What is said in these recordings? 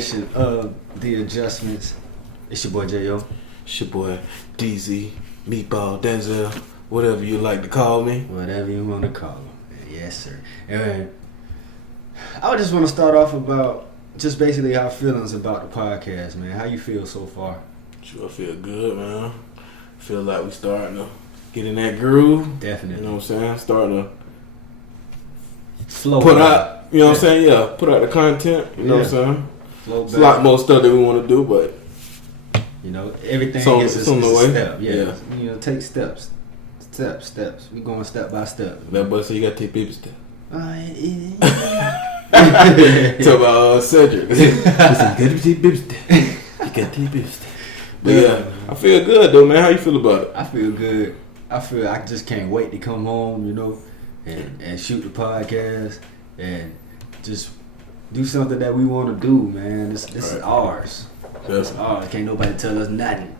edition of The Adjustments. It's your boy J.O. It's your boy DZ, Meatball, Denzel, whatever you like to call me. Whatever you want to call him. Yes, sir. And I just want to start off about just basically our feelings about the podcast, man. How you feel so far? Sure, I feel good, man. Feel like we starting to get in that groove. Definitely. You know what I'm saying? Starting to flow. put out, you know what I'm saying? Yeah, put out the content. You know what I'm saying? Flow it's a lot more stuff that we want to do, but you know, everything is a step. Yeah. You know, take steps. Steps. We going step by step. That boy said you got to take baby steps. Talk about Cedric. Listen, you got to take baby steps. You got to take baby steps. But yeah, I feel good though, man. How you feel about it? I feel good. I just can't wait to come home, you know, and shoot the podcast and just do something that we want to do, man. This is ours. Yeah. It's ours. Can't nobody tell us nothing,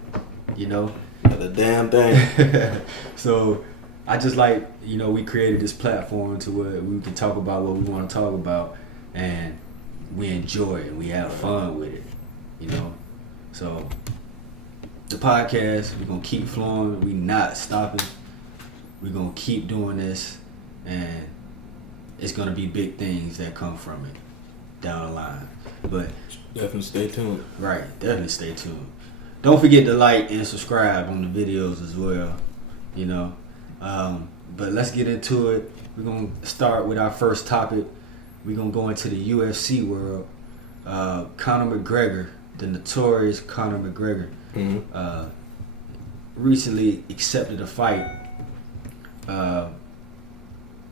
you know. Not a damn thing. So I just like, you know, we created this platform to where we can talk about what we want to talk about, and we enjoy it. We have fun with it, you know. So the podcast, we're going to keep flowing. We not stopping. We're going to keep doing this, and it's going to be big things that come from it down the line. But definitely stay tuned. Right, definitely stay tuned. Don't forget to like and subscribe on the videos as well, you know. But let's get into it. We're going to start with our first topic. We're going to go into the UFC world. Conor McGregor, the notorious Conor McGregor, recently accepted a fight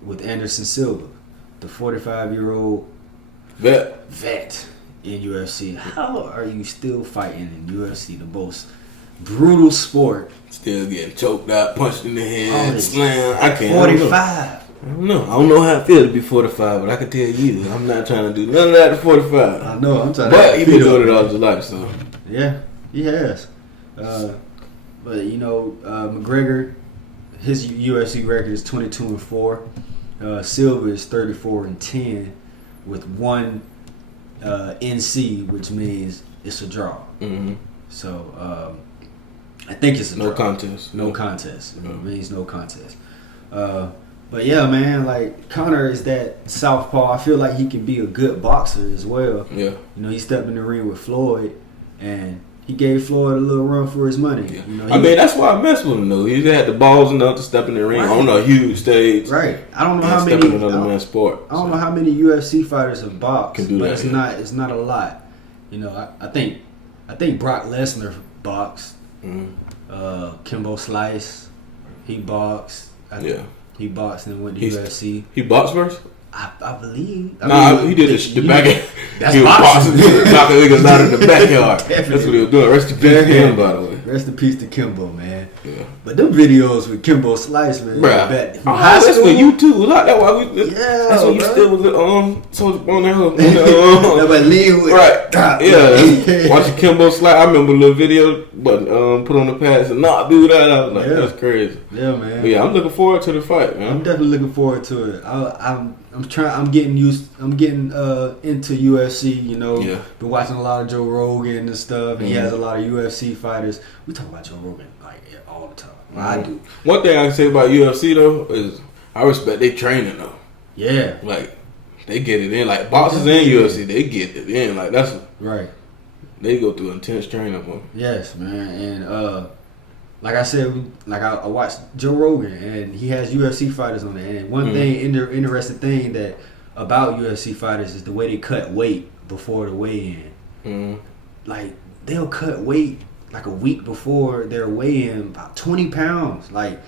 with Anderson Silva, the 45-year-old vet in UFC. How are you still fighting in UFC, the most brutal sport? Still getting choked out, punched in the head, slammed. I can't. 45. I don't know how it feels to be 45, but I can tell you, I'm not trying to do none of that at 45. I know, I'm trying. But he been doing it all his life, so yeah, he has. But you know, McGregor, his UFC record is 22-4. Silva is 34-10 with one NC, which means it's a draw. Mm-hmm. So I think it's a draw. Contest. No contest. It means no contest. But yeah, man, like Conor is that southpaw. I feel like he can be a good boxer as well. Yeah. You know, he stepped in the ring with Floyd, and he gave Floyd a little run for his money. Yeah. You know, I mean, that's why I mess with him though. He had the balls enough to step in the ring on a huge stage. Right. I don't know how many. Step in another man's sport. I don't know how many UFC fighters have boxed, can do but that, it's not a lot. You know, I think Brock Lesnar boxed. Mm-hmm. Kimbo Slice, he boxed. He boxed and went to UFC. He boxed first? I believe. He did the back. That's he was boxing. knocking niggas out in the backyard. That's what he was doing. Rest in peace to him, by the way. Rest in peace to Kimbo, man. Yeah. But them videos with Kimbo Slice, man. Bruh. High school. That's for you too. That's why we. Yeah, that's when you still was so on that hook. But lean with right. Yeah. Watching Kimbo Slice. I remember a little video, but put on the pads and not do that. I was like, that's crazy. Yeah, man. But yeah, I'm looking forward to the fight, man. I'm definitely looking forward to it. I'm getting into UFC, you know. Yeah. Been watching a lot of Joe Rogan and stuff, and he has a lot of UFC fighters. We talk about Joe Rogan like all the time. Well, I do. One thing I can say about UFC though is I respect their training though. Yeah. Like they get it in. Like boxers and UFC, they get it in. Like that's right. They go through intense training for them. Yes, man. And like I said, I watched Joe Rogan, and he has UFC fighters on there. And one interesting thing that about UFC fighters is the way they cut weight before the weigh-in. Like they'll cut weight like a week before their weigh-in, about 20 pounds, like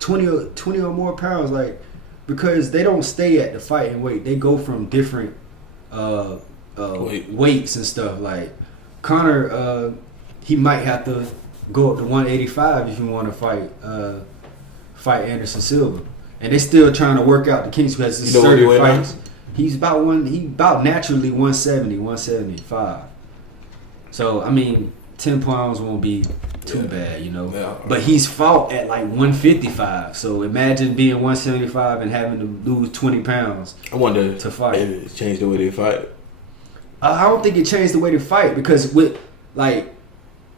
20 or more pounds, like because they don't stay at the fighting weight. They go from different weights and stuff. Like Conor, he might have to go up to 185 if you want to fight Anderson Silva, and they still trying to work out the kinks because it's certain fights. He's about naturally 170, 175. So I mean, 10 pounds won't be too bad, you know. Yeah. But he's fought at like 155. So imagine being 175 and having to lose 20 pounds. I wonder to fight. If it's changed the way they fight. I don't think it changed the way they fight because with like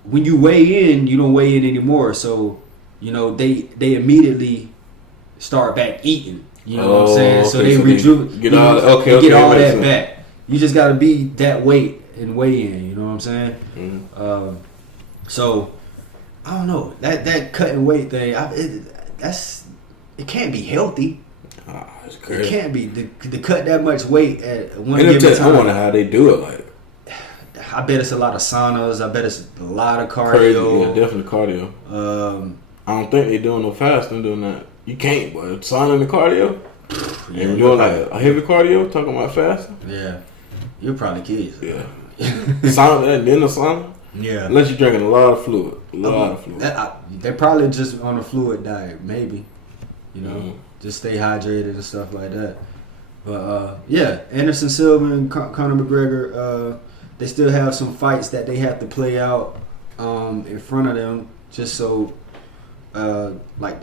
when you weigh in, you don't weigh in anymore. So you know they immediately start back eating. You know what I'm saying? So they get all that back. You just got to be that weight and weigh in. You know what I'm saying? Mm-hmm. So I don't know that cutting weight thing. It can't be healthy. It's crazy. It can't be to cut that much weight at one given time. I wonder how they do it. Like, I bet it's a lot of saunas. I bet it's a lot of cardio. Crazy. Yeah, definitely cardio. I don't think they're doing no fasting doing that. You can't, but sauna and cardio. Yeah, and doing like a heavy cardio, talking about fasting. Yeah, you're probably kids. Yeah, sauna and then the sauna. Yeah, unless you're drinking a lot of fluid. They're probably just on a fluid diet, maybe. You know. Mm-hmm. Just stay hydrated and stuff like that. But yeah, Anderson Silva and Conor McGregor, they still have some fights that they have to play out in front of them, just so like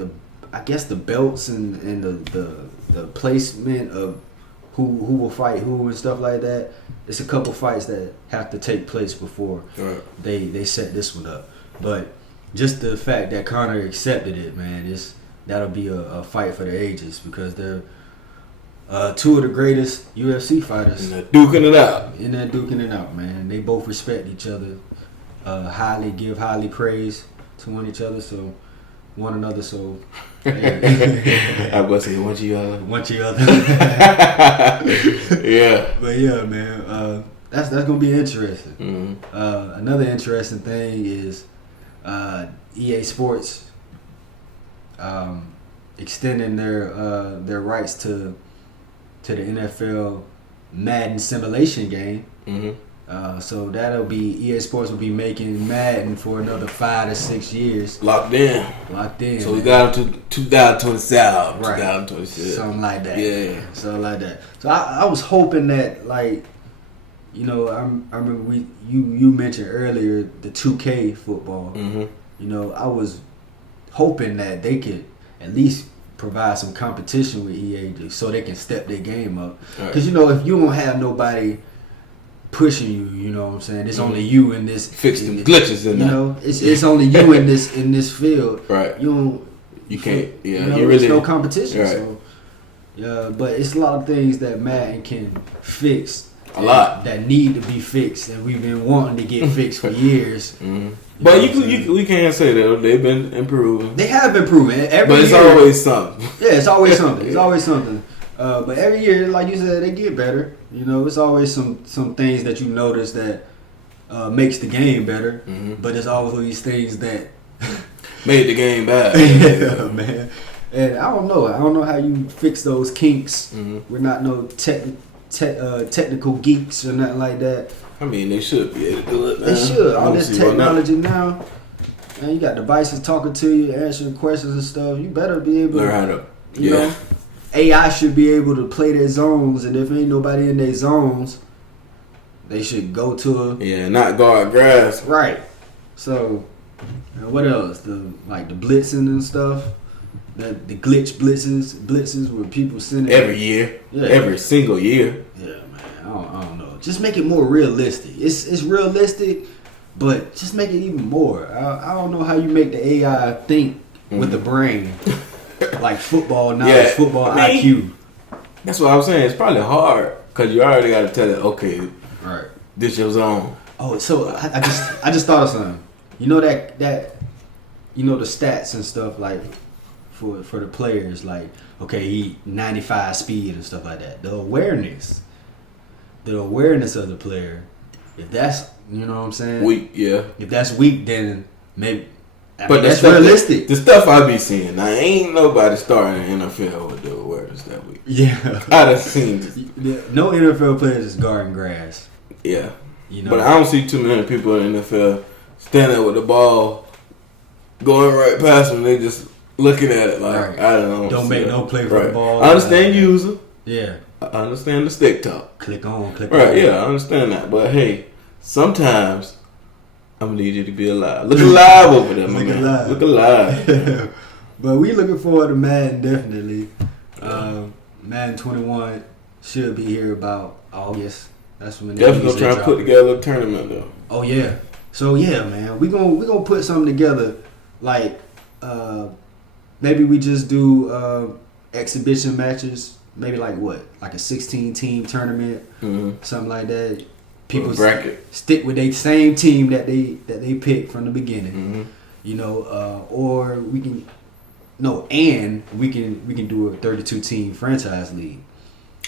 I guess the belts and the placement of who will fight who and stuff like that. It's a couple fights that have to take place before they set this one up. But just the fact that Conor accepted it, man, that'll be a fight for the ages because they're two of the greatest UFC fighters. And they're duking it out. Man. They both respect each other, give highly praise to one another. So, yeah. I was say one to other. Yeah. But yeah, man, that's gonna be interesting. Mm-hmm. Another interesting thing is EA Sports. Extending their rights to the NFL Madden simulation game. Mm-hmm. So that'll be EA Sports will be making Madden for another 5 to 6 years. Locked in. So man. We got to 2027. Right. 2026. Something like that. Yeah. Something like that. So I was hoping that, like, you know, I remember you mentioned earlier the 2K football. Mm-hmm. You know, I was hoping that they could at least provide some competition with EA so they can step their game up. Because, you know, if you don't have nobody pushing you, you know what I'm saying? It's only you in this. Fix them glitches in that. You know, it's only you in this field. Right. You can't. Yeah. You know, you really. There's no competition. Right. So, yeah, but it's a lot of things that Madden can fix. A lot that need to be fixed, and we've been wanting to get fixed for years. Mm-hmm. But we can't say that they've been improving. They have been improving. But it's always something. Yeah, it's always something. It's always something. But every year, like you said, they get better. You know, it's always some things that you notice that makes the game better. Mm-hmm. But it's always these things that made the game bad. Yeah, man. And I don't know how you fix those kinks. Mm-hmm. We're not no technical geeks or nothing like that. I mean, they should be able to do it. Man. They should. All this technology now, man, you got devices talking to you, answering questions and stuff. You better be able to learn how to. You know, AI should be able to play their zones, and if ain't nobody in their zones, they should go to not guard grass. Right. So, what else? The blitzing and stuff. The glitch blitzes where people send it every year, every single year. Yeah, man. I don't know. Just make it more realistic. It's realistic, but just make it even more. I don't know how you make the AI think with the brain, like football knowledge, football IQ. That's what I was saying. It's probably hard because you already got to tell it. Okay, right. This your zone. Oh, so I just thought of something. You know that you know the stats and stuff like. For the players, like, okay, he 95 speed and stuff like that. The awareness of the player, if that's, you know what I'm saying? Weak, yeah. If that's weak, then maybe. But that's realistic. The stuff I be seeing, now ain't nobody starting in the NFL with the awareness that weak. Yeah. I done seen no NFL players is guarding grass. Yeah. You know? But I don't see too many people in the NFL standing with the ball, going right past them. They just looking at it like, I don't know. Don't make no play for the ball. I understand user. Yeah. I understand the stick talk. Click on. Right, yeah, I understand that. But hey, sometimes I'm going to need you to be alive. Look alive over there, my man. Look alive. But we looking forward to Madden, definitely. Madden 21 should be here about August. That's when definitely trying to put together a tournament though. Oh yeah. So yeah, man, we gonna put something together. Like maybe we just do exhibition matches. Maybe like a 16-team tournament, something like that. People stick with their same team that they picked from the beginning. You know, or we can do a 32-team franchise league.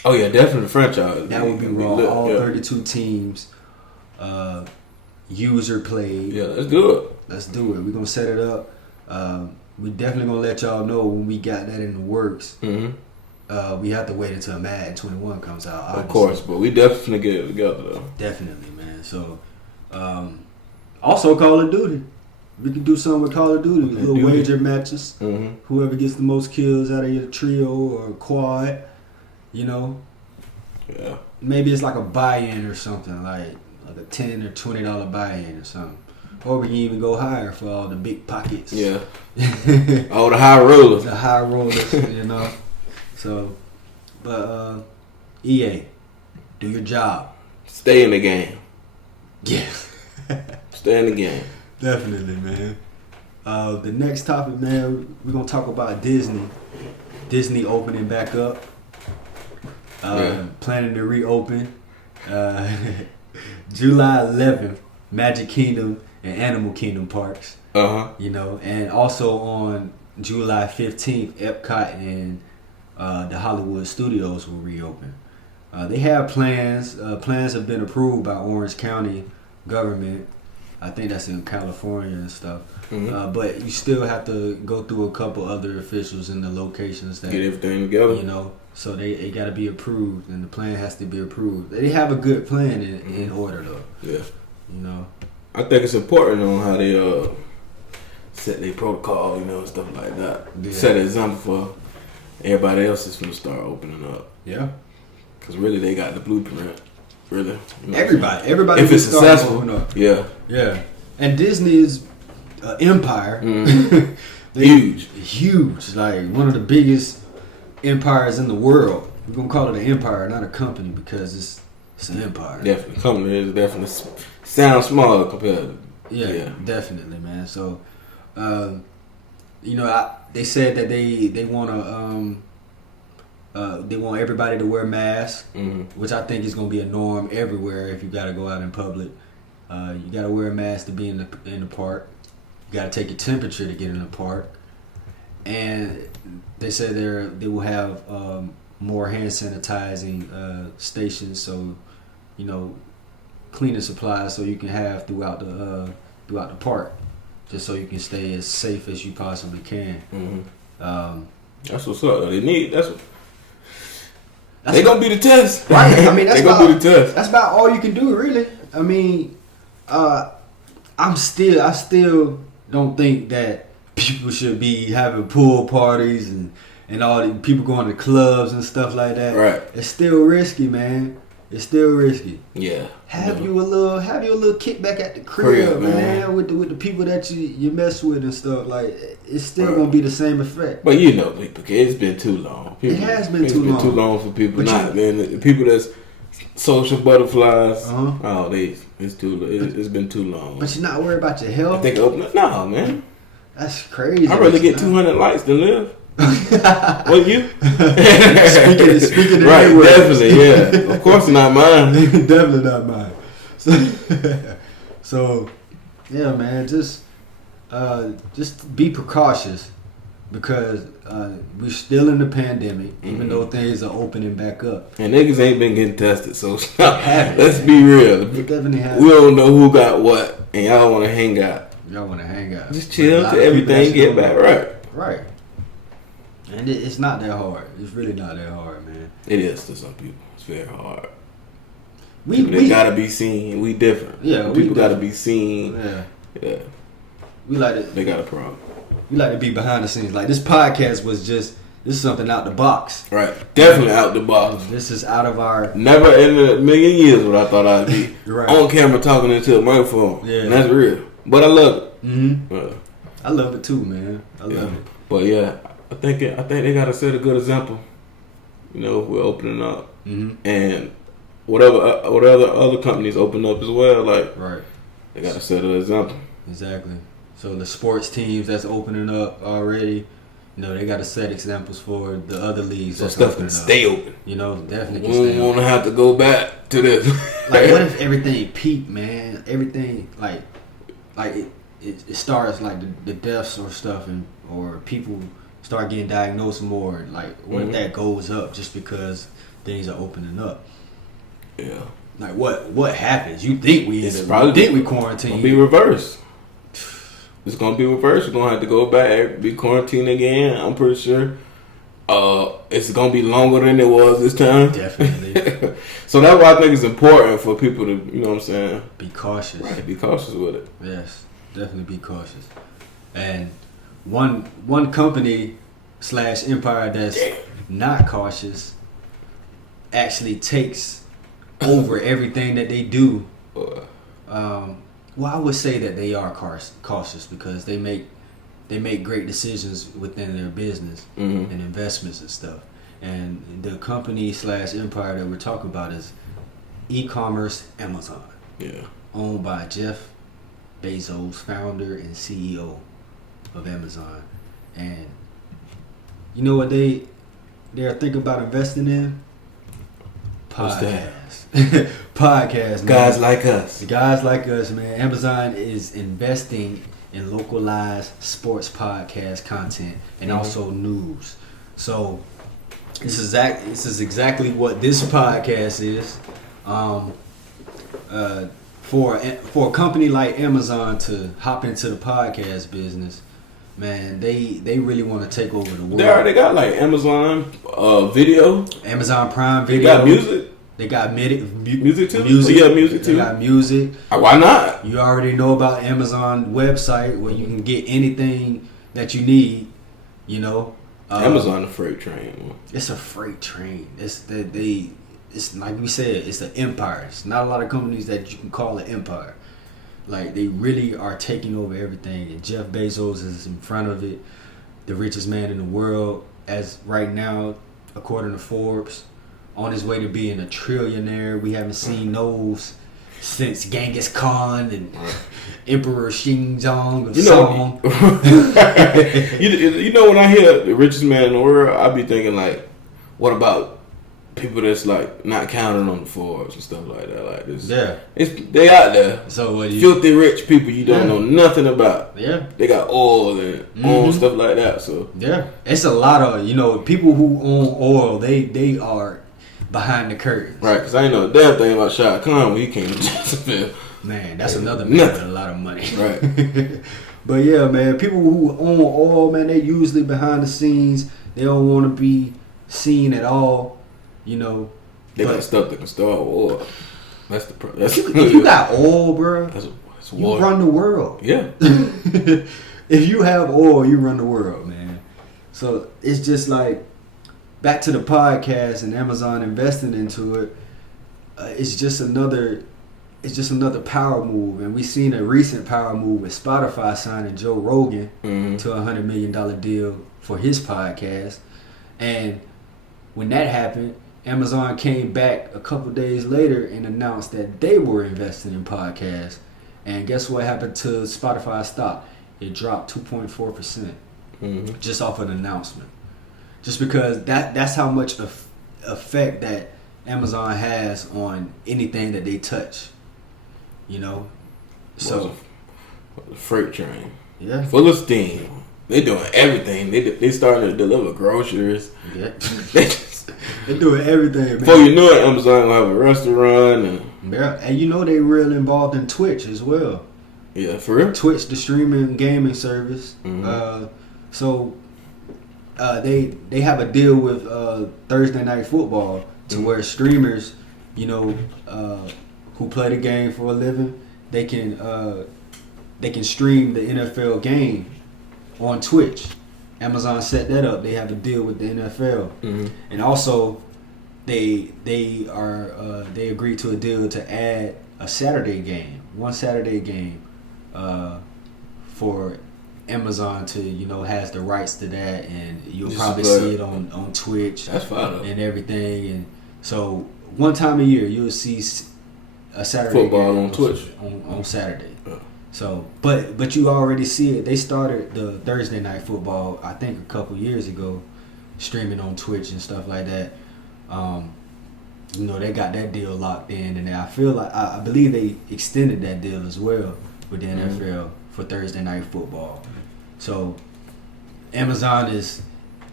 Oh yeah, definitely franchise. That would be raw. All 32 teams, user played. Yeah, let's do it. Let's do it. We're gonna set it up. We definitely gonna let y'all know when we got that in the works. We have to wait until Madden 21 comes out. Obviously. Of course, but we definitely get it together though. Definitely, man. So, also Call of Duty. We can do something with Call of Duty. Little wager matches. Whoever gets the most kills out of your trio or quad, you know. Yeah. Maybe it's like a buy-in or something, like a $10 or $20 buy-in or something. Or we can even go higher for all the big pockets. Yeah. All the high rollers. The high rollers, you know. So, but EA, do your job. Stay in the game. Yeah. Stay in the game. Definitely, man. The next topic, man, we're going to talk about Disney. Disney opening back up. Planning to reopen. July 11th, Magic Kingdom and Animal Kingdom parks. You know, and also on July 15th, Epcot and the Hollywood Studios will reopen. They have plans. Plans have been approved by Orange County government. I think that's in California and stuff. But you still have to go through a couple other officials in the locations that get everything together. You know, so they got to be approved, and the plan has to be approved. They have a good plan in order though. Yeah. You know, I think it's important on how they set their protocol, you know, and stuff like that. Yeah. Set an example for everybody else is going to start opening up. Yeah. Because really, they got the blueprint. Really. You know everybody. If it's successful, yeah. Yeah. And Disney is an empire. Huge. Like one of the biggest empires in the world. We're going to call it an empire, not a company, because it's an empire. Definitely. Company is definitely sounds smaller compared to. Yeah, definitely, man. So, you know, they said that they want to they want everybody to wear masks, which I think is going to be a norm everywhere. If you got to go out in public, you got to wear a mask to be in the park. You got to take your temperature to get in the park, and they said they will have more hand sanitizing stations, so you know, cleaning supplies so you can have throughout the park, just so you can stay as safe as you possibly can. That's what's up. They need they gonna be the test, right? I mean, they gonna be the test. That's about all you can do, really. I mean, I still don't think that people should be having pool parties and all the people going to clubs and stuff like that. Right. It's still risky, man. It's still risky. Yeah. Have you a little kickback at the crib, man, with the people that you mess with and stuff. Like, it's still gonna be the same effect. But you know, it's been too long. It has been too long. Too long for people the people that's social butterflies. Oh, it's been too long. But you're not worried about your health. I think no, man. That's crazy. I'd rather get 200 likes than live. What you? speaking right, definitely, yeah. Of course not mine. Definitely not mine. So yeah, man, just be precautious because we're still in the pandemic, even though things are opening back up. And niggas ain't been getting tested, so let's be real. We definitely have. We don't know who got what, and y'all want to hang out. Just chill till everything get back right. Right. And it's not that hard. It's really not that hard, man. It is to some people. It's very hard. We gotta be seen. We different. Yeah, people gotta be seen. Yeah. We like it. They got a problem. We like to be behind the scenes. Like this podcast was this is something out the box. Right. Definitely out the box. This is out of our. Never in a million years would I thought I'd be right. On camera talking into a microphone. Yeah. And that's real. But I love it. Mm-hmm. I love it too, man. I love it. But yeah. I think they gotta set a good example. You know, we're opening up, and whatever other companies open up as well. Like, Right. they gotta set an example. Exactly. So the sports teams that's opening up already, you know, they got to set examples for the other leagues. So that's stuff can opening up. stay open. You know, definitely We can don't stay want open. to have to go back to this. Like, what if everything peaked, man? Everything like it starts like the deaths or stuff, and or people start getting diagnosed more. Like, what if that goes up just because things are opening up? Yeah. Like, what happens? You think we It's in probably think we It's quarantine? gonna be reversed. It's gonna be reversed. We're gonna have to go back, be quarantined again. I'm pretty sure. It's gonna be longer than it was this time. Definitely. So that's why I think it's important for people to, you know what I'm saying, Be cautious. right, be cautious with it. Yes, definitely be cautious. And one company / empire that's not cautious actually takes over everything that they do. Well, I would say that they are cautious because they make great decisions within their business and investments and stuff. And the company / empire that we're talking about is e-commerce Amazon, Yeah. owned by Jeff Bezos, founder and CEO of Amazon. And you know what they're thinking about investing in? What's that? Podcasts. Podcasts, man. Guys like us. Guys like us, man. Amazon is investing in localized sports podcast content and also news. So this is exactly what this podcast is. For a company like Amazon to hop into the podcast business, man, they really want to take over the world. They already got like Amazon video. Amazon Prime They Video. got music. They got Music too? Music. Oh, yeah, music They too. got music. Why not? You already know about Amazon website where you can get anything that you need. You know, Amazon the freight train. It's a freight train. It's like we said, it's an empire. It's not a lot of companies that you can call an empire. Like, they really are taking over everything, and Jeff Bezos is in front of it, the richest man in the world as right now, according to Forbes, on his way to being a trillionaire. We haven't seen those since Genghis Khan and Emperor Xinjiang of Song. You know, when I hear the richest man in the world, I be thinking like, what about people that's like not counting on the Forbes and stuff like that? Like this, Yeah. They out there. So what Filthy rich people you don't know nothing about. Yeah. They got oil and own stuff like that. So yeah, it's a lot of, people who own oil. They are behind the curtains. right, because I ain't know a damn thing about Shah Khan when he came to Jacksonville. Man, that's another man with a lot of money. Right. But yeah, man, people who own oil, man, they usually behind the scenes. They don't want to be seen at all. You know, They got stuff that can start with oil. That's the problem. if you got oil, bro, That's you war. run the world. Yeah. If you have oil, you run the world, man. So it's just like, back to the podcast and Amazon investing into it. It's just another power move, and we've seen a recent power move with Spotify signing Joe Rogan to a $100 million deal for his podcast. And when that happened, Amazon came back a couple days later and announced that they were investing in podcasts. And guess what happened to Spotify stock? It dropped 2.4% just off an announcement. Just because that's how much effect that Amazon has on anything that they touch. You know? So The freight train. yeah. Full of steam. They doing everything. They starting to deliver groceries. Yeah. They just, They're doing everything, man. before you know it, Amazon gonna have a restaurant and Yeah. And you know they real involved in Twitch as well. yeah, for real. Twitch, the streaming gaming service. So they have a deal with Thursday Night Football to where streamers, who play the game for a living, they can stream the NFL game on Twitch. Amazon set that up. They have a deal with the NFL, and also they agreed to a deal to add a Saturday game, one Saturday game, for Amazon to has the rights to that, and you'll Just probably play see it. it on Twitch. That's fine. And everything, and so one time a year you'll see a Saturday football game on Twitch on Saturday. Yeah. So, but you already see it. They started the Thursday night football, I think, a couple years ago, streaming on Twitch and stuff like that. They got that deal locked in, and I feel like I believe they extended that deal as well with the NFL for Thursday night football. So, Amazon is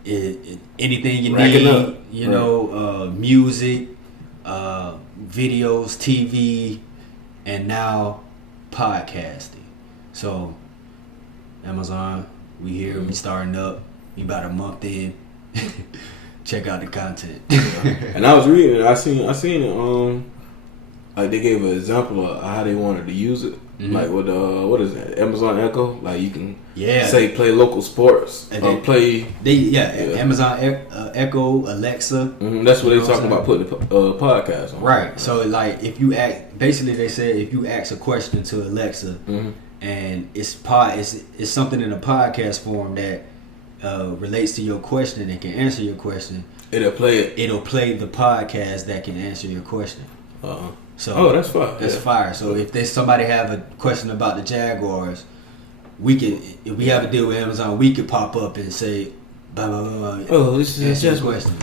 anything you Racking need, up. music, videos, TV, and now podcasting. So, Amazon, we here, we starting up. We about a month in. Check out the content. And I was reading it. I seen it. Like they gave an example of how they wanted to use it. Mm-hmm. Like with what is it? Amazon Echo. Like you can say play local sports and or play. Amazon Echo, Alexa. Mm-hmm. That's what they talking about putting the podcast on. Right. So like if you basically they said if you ask a question to Alexa and it's something in a podcast form that relates to your question and can answer your question, it'll play it. It'll play the podcast that can answer your question. So that's fire. That's fire. So if there's somebody have a question about the Jaguars, if we have a deal with Amazon, we could pop up and say, blah, blah, blah, oh, this is answer just questions.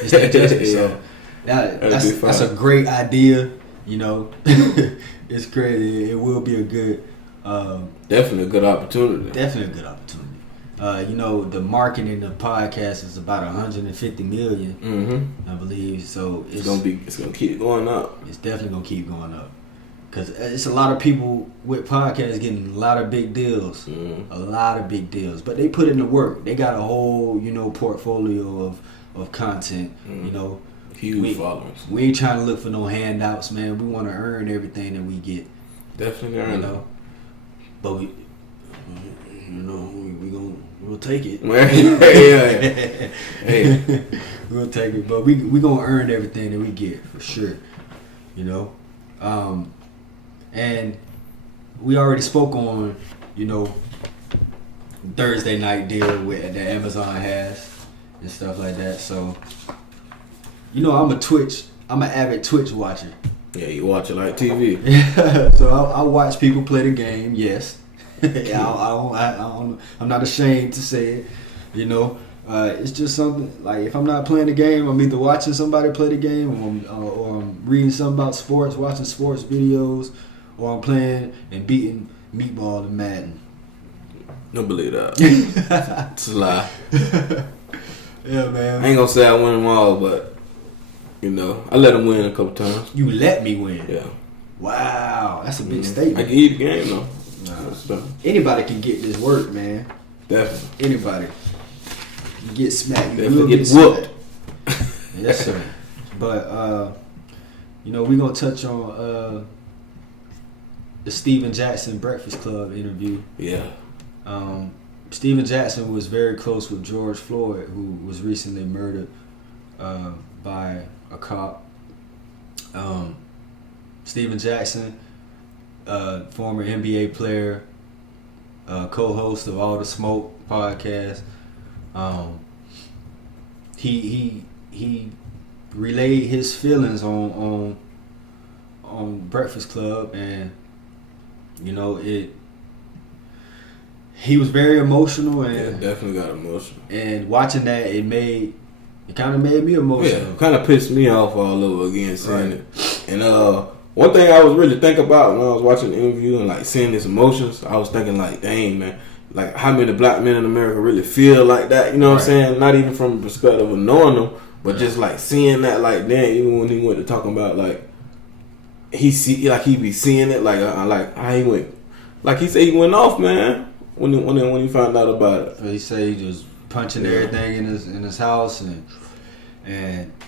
It's that adjustment. So that's a great idea. It's great. It will be a good. Definitely a good opportunity. The marketing the podcast is about 150 million, I believe. So it's gonna keep going up. It's definitely gonna keep going up because it's a lot of people with podcasts getting a lot of big deals, But they put in the work. They got a whole portfolio of content. Huge followers. We ain't trying to look for no handouts, man. We want to earn everything that we get. Definitely earn it. But we'll take it. Hey. We'll take it, but we gonna earn everything that we get for sure. And we already spoke on Thursday night deal that Amazon has and stuff like that. So I'm an avid Twitch watcher. Yeah, you watch it like TV. So I watch people play the game. Yes. I'm not ashamed to say it. It's just something like if I'm not playing the game, I'm either watching somebody play the game, or I'm reading something about sports, watching sports videos, or I'm playing and beating Meatball and Madden. Don't believe that. It's a lie. Yeah, man. I ain't gonna say I win them all, but I let them win a couple times. You let me win. Yeah. Wow, that's a big statement. I give you the game though. Anybody can get this work, man. Definitely. Anybody. You get smacked. You will get whooped. Yes, sir. But we're gonna touch on the Steven Jackson Breakfast Club interview. Yeah. Steven Jackson was very close with George Floyd, who was recently murdered by a cop. Steven Jackson, former NBA player, co-host of All the Smoke podcast. He relayed his feelings on Breakfast Club, and he was very emotional, and definitely got emotional. And watching that, it kind of made me emotional. Yeah, kind of pissed me off all over again seeing it. And one thing I was really thinking about when I was watching the interview and like seeing his emotions, I was thinking like, dang man, like how many black men in America really feel like that? You know what I'm saying? Not even from the perspective of knowing them, but just like seeing that, like damn, even when he went to talking about like he be seeing it like how he went, like he said he went off, man, when he found out about it. He said he was punching everything in his house, and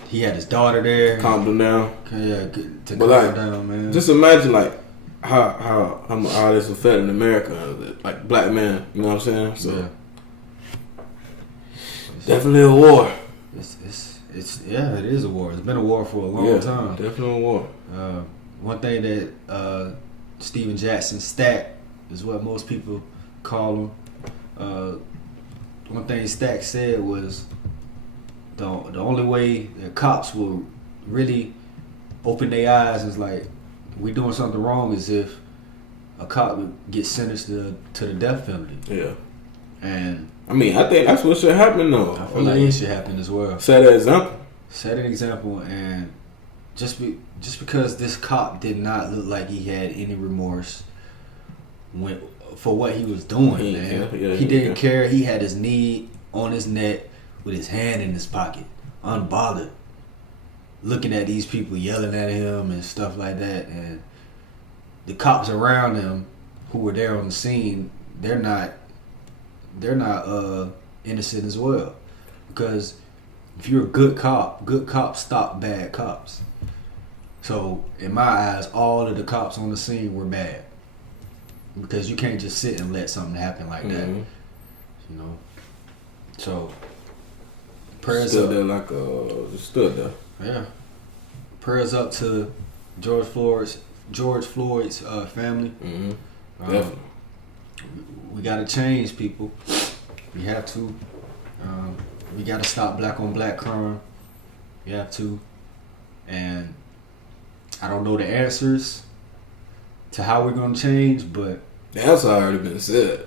he had his daughter there. Calmed him down. Yeah, to calm down, man. Just imagine like how this affecting America, like black men. You know what I'm saying? So yeah. Definitely a war. It is a war. It's been a war for a long time. Definitely a war. One thing that Steven Jackson Stack is what most people call him. One thing Stack said was the only way the cops will really open their eyes. It's like we doing something wrong. As if a cop would get sentenced to the death penalty. Yeah. And I mean, I think that's what should happen though. I feel like it should happen as well. Set an example. Set an example, and just because this cop did not look like he had any remorse for what he was doing, man. He didn't care. He had his knee on his neck with his hand in his pocket, unbothered, looking at these people yelling at him and stuff like that. And the cops around him who were there on the scene, they're not innocent as well. Because if you're a good cops stop bad cops. So in my eyes, all of the cops on the scene were bad. Because you can't just sit and let something happen like that. You know? So prayers stood up. there like just stood there. Yeah. Prayers up to George Floyd's family. Definitely. We gotta change, people. We have to. We gotta stop black on black crime. We have to. And I don't know the answers to how we're gonna change, but the answer already been said.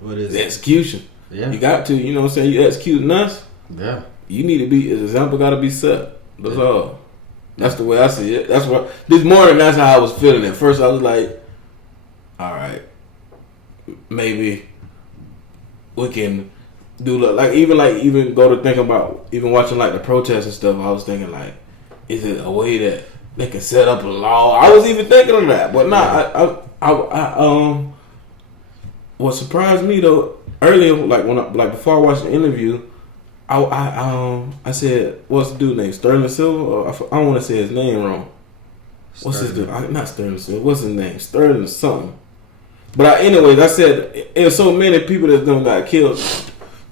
What is the it? execution. Yeah. You got to, you know what I'm saying? You executing us. Yeah. You need to be, an example got to be set. That's all. That's the way I see it. That's what, this morning, that's how I was feeling. At first, I was like, all right, maybe we can do, even go to think about, even watching like the protests and stuff, I was thinking like, is it a way that they can set up a law? I was even thinking of that, but what surprised me though, earlier, before I watched the interview, I said, what's the dude name? Sterling Silver? I don't want to say his name wrong. What's his dude? Not Sterling Silver. What's his name? Sterling something. But anyways, I said, there's so many people that done got killed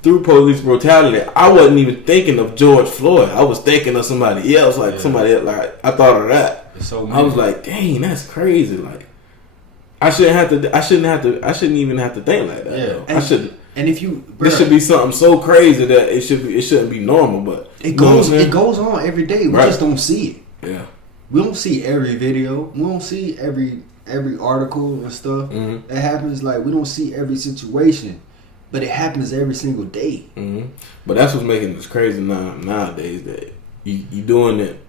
through police brutality. I wasn't even thinking of George Floyd. I was thinking of somebody else. Somebody else. Like, I thought of that. So I was like, dang, that's crazy. Like, I shouldn't even have to think like that. Yeah. I shouldn't. And if you, this should be something so crazy that it shouldn't be normal, but it goes on every day. We just don't see it. Yeah, we don't see every video. We don't see every article and stuff that happens. Like, we don't see every situation, but it happens every single day. But that's what's making this crazy nowadays. That you doing it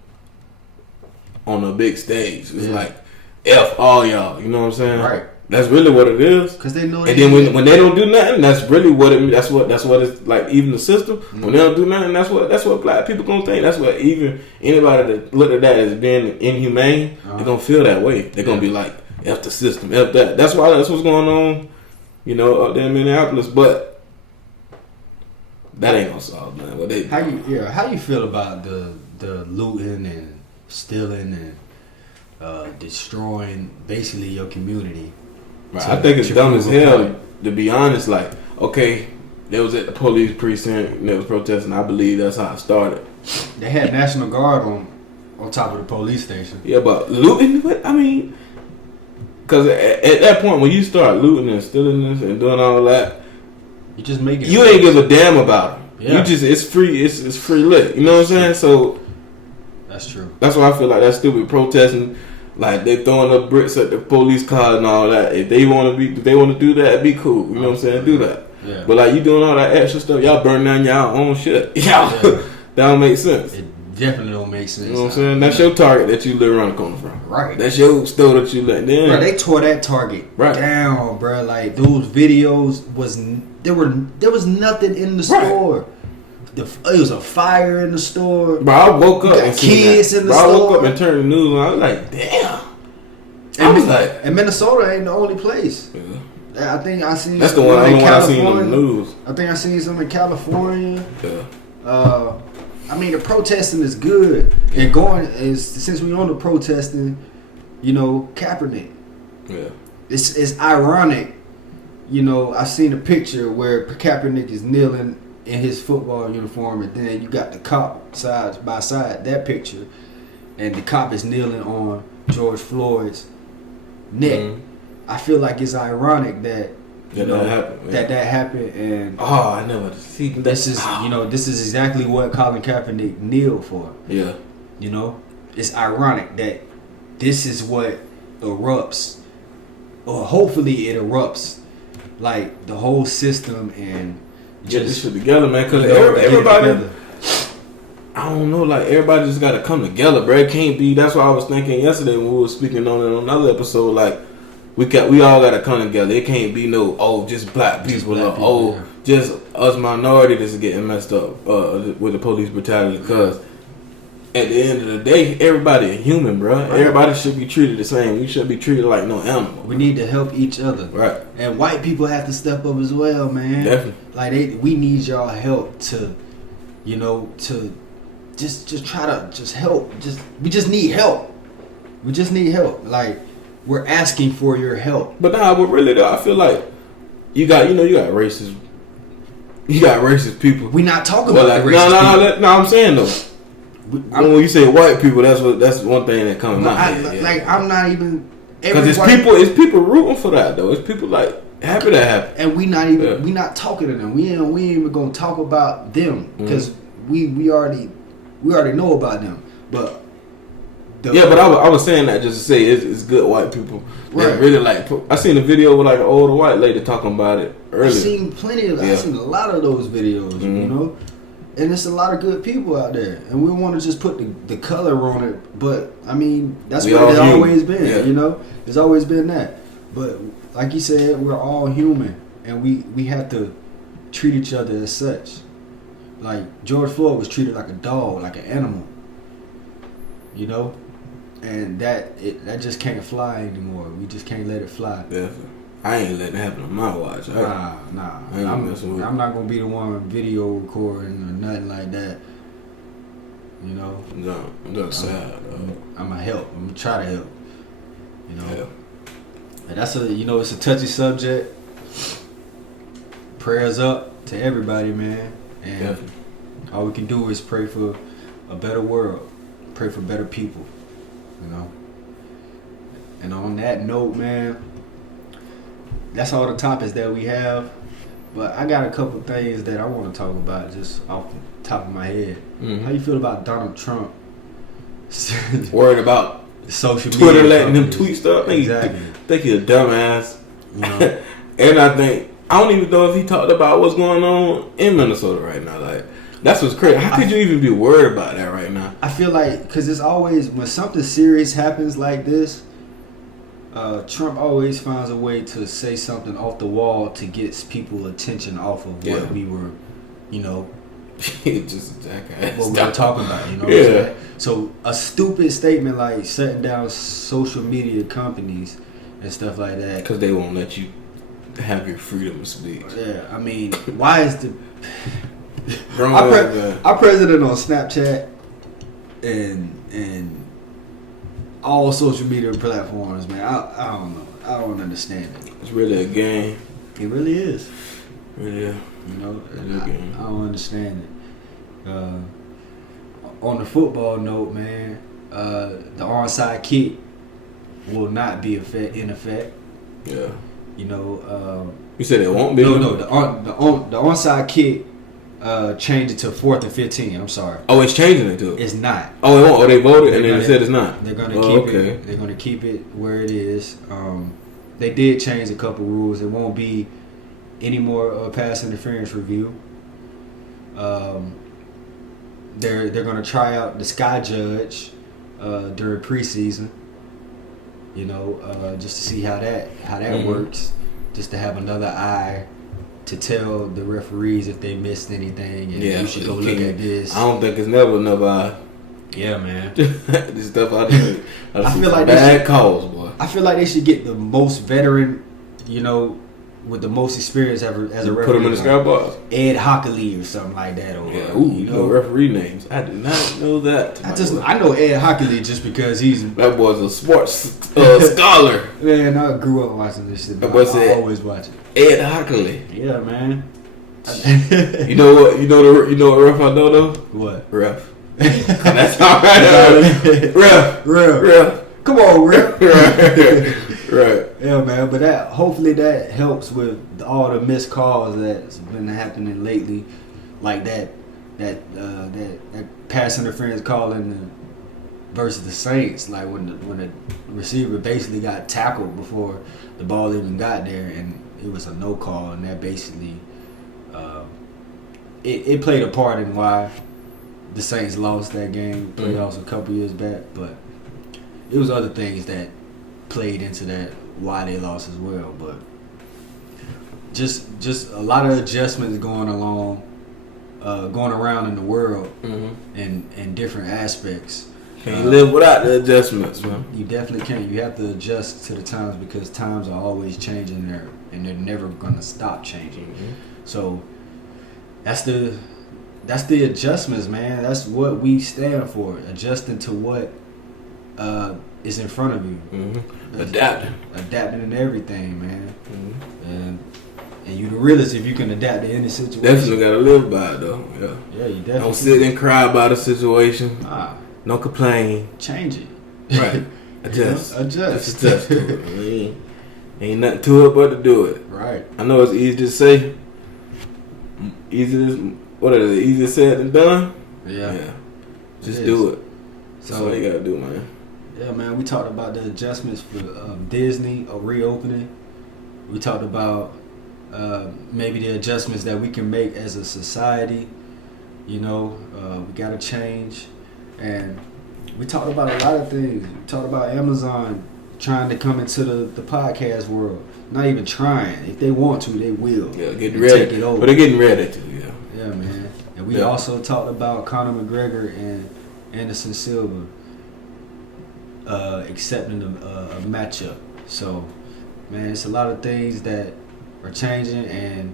on a big stage. It's like F all y'all. You know what I'm saying? Right. That's really what it is. Because they know. And then when they don't do nothing, that's really what it. That's what it's like. Even the system, when they don't do nothing, that's what black people gonna think. That's what even anybody that look at that as being inhumane, they're gonna feel that way. They're gonna be like, F the system, F that. That's what's going on, up there in Minneapolis. But that ain't gonna solve nothing. How you feel about the looting and stealing and destroying basically your community? Right. I think it's dumb as hell, to be honest. Like, okay, they was at the police precinct and they was protesting. I believe that's how it started. They had National Guard on top of the police station. Yeah, but looting, I mean, because at that point when you start looting and stealing this and doing all that, you just make it. You ain't give a damn about them. Yeah. It's free. It's free lit. You know what I'm saying? So that's true. That's why I feel like that's stupid protesting. Like, they throwing up bricks at the police car and all that. If they want to do that, it'd be cool. You know what I'm saying? Do that. Yeah. But like, you doing all that extra stuff, y'all burn down y'all own shit. That don't make sense. It definitely don't make sense. You know what I'm saying? That's your target that you live around the corner from. Right. That's your store that you let down. Bro, they tore that Target down, bro. Like, those videos there was nothing in the store. It was a fire in the store. Bro, I woke up and kids in the store. I woke up and turned the news on. I was like, damn. And Minnesota ain't the only place. Yeah. I think I seen. That's the one I seen on the news. I think I seen some in California. Yeah. I mean, the protesting is good. And since we on the protesting, Kaepernick. Yeah. It's ironic. I seen a picture where Kaepernick is kneeling in his football uniform, and then you got the cop side by side, that picture, and the cop is kneeling on George Floyd's neck. I feel like it's ironic that happened. That happened, and I never see. This is this is exactly what Colin Kaepernick kneeled for. Yeah. it's ironic that this is what erupts, or hopefully it erupts, like the whole system and Get this just shit together, man. Because get it everybody, together. I don't know, like everybody just got to come together, bro. It can't be. That's what I was thinking yesterday when we were speaking on it on another episode. Like we all got to come together. It can't be just black people, Just black people, or yeah. just us minority that's getting messed up with the police brutality. Because at the end of the day, everybody a human, bro. Right. Everybody should be treated the same. We should be treated like no animal. We need to help each other, Right. and white people have to step up as well, man. Definitely. Like we need y'all help to, to just try to just help. We just need help. We just need help. Like we're asking for your help. But but really though, I feel like you got racist. You got racist people. We not talking Well, about like, the racist people. no, I'm saying though. I'm- When you say white people, that's one thing that comes But out. I'm not even Because it's people rooting for that though. It's people like happy that happened. and we not even we not talking to them. We ain't even gonna talk about them because we already know about them. But But I was saying that just to say it's good white people that Right. really like. I seen a video with like an older white lady talking about it earlier. I've seen I've seen a lot of those videos, Mhm. and it's a lot of good people out there, and we want to just put the color on it. But I mean, that's We what all it's human. always been, Yeah. It's always been that. But like you said, we're all human, and we have to treat each other as such. Like George Floyd was treated like a dog, like an animal, and that just can't fly anymore. We just can't let it fly. Definitely. I ain't letting it happen on my watch. Nah. I ain't messing with it. I'm not gonna be the one video recording or nothing like that. No, that's sad. I'm gonna help. I'm gonna try to help. Yeah. And that's it's a touchy subject. Prayers up to everybody, man. And Definitely. all we can do is pray for a better world. Pray for better people. And on that note, man, that's all the topics that we have. But I got a couple things that I want to talk about just off the top of my head. Mhm. How you feel about Donald Trump? Worried about Social media Twitter letting him companies. tweet stuff. Exactly. Think he's a dumbass. You And I don't even know if he talked about what's going on in Minnesota right now. Like, that's what's crazy. How could you even be worried about that right now? I feel like, because it's always, when something serious happens like this, Trump always finds a way to say something off the wall to get people's attention off of what we were, He's just a jackass. what we were talking about, what I'm Yeah. saying? So a stupid statement like shutting down social media companies and stuff like that. Because they won't let you have your freedom of speech. Yeah, I mean, why is the Grown our, ass pre- guy. our president on Snapchat and all social media platforms, man? I don't know. I don't understand it. It's really a game. It really is. Really, And Okay. I don't understand it. On the football note, man, the onside kick will not be in effect. yeah. You said it won't be? No, the onside kick changed it to 4th and 15. I'm sorry. Oh, it's changing it too. It's not. Oh, it won't. Oh, they voted and They're then they said it's not. They're gonna Oh, keep okay. it. They're gonna keep it where it is. They did change a couple rules. It won't be any more pass interference review. They're gonna try out the Sky Judge during preseason. Just to see how that works. Just to have another eye to tell the referees if they missed anything and you should go look at this. I don't think it's never enough. Yeah, man. This stuff I feel like they bad should- calls, boy. I feel like they should get the most veteran, with the most experience ever as a referee. Put them in the sky box. Ed Hockley or something like that. Or, Yeah. Ooh, no referee names. I did not know that. I know Ed Hockley just because he's That boy's a sports scholar. man. I grew up watching this shit. That But boy I said- always watch it. Ed Hockley. Yeah, man. You know what? You know what ref I know though? What? Ref. That's all right. Ref. Real. Come on, real. Right. Yeah, man. But hopefully that helps with all the missed calls that's been happening lately, like that pass interference call in versus the Saints, like when the receiver basically got tackled before the ball even got there, and it was a no call, and that basically it played a part in why the Saints lost that game playoffs a couple years back. But it was other things that played into that why they lost as well. But just a lot of adjustments going around in the world in different aspects. Can't live without the adjustments, man. You definitely can't. You have to adjust to the times because times are always changing there, and they're never gonna stop changing. So that's the adjustments, man. That's what we stand for. Adjusting to what is in front of you. Adapting in everything, man. And you the realest if you can adapt to any situation. Definitely gotta live by it though. Yeah, you definitely don't sit and cry about a situation. Nah. Don't complain. Change it. Right. Adjust. Adjust. Adjust to it. Ain't nothing to it but to do it. Right. I know it's easy to say. Easier said than done? Yeah. Just do it. That's all you gotta do, man. Yeah, man. We talked about the adjustments for Disney or reopening. We talked about maybe the adjustments that we can make as a society. You know, we gotta change. And we talked about a lot of things. We talked about Amazon trying to come into the podcast world. Not even trying. If they want to, they will. Yeah, getting ready. Take it over. But they're getting ready to, yeah. Yeah, man. And we also talked about Conor McGregor and Anderson Silva accepting a matchup. So, man, it's a lot of things that are changing, and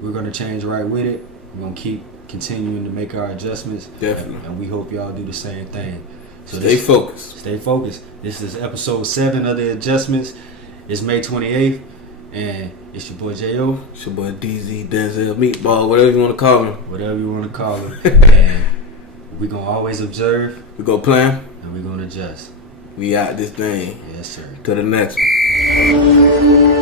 we're going to change right with it. We're going to keep continuing to make our adjustments. Definitely. And we hope y'all do the same thing. So stay focused. Stay focused. This is episode 7 of the adjustments. It's May 28th, and it's your boy J.O. It's your boy DZ, Denzel, Meatball, whatever you want to call him. Whatever you want to call him. And we're going to always observe. We're going to plan. And we're going to adjust. We out this thing. Yes, sir. To the next one.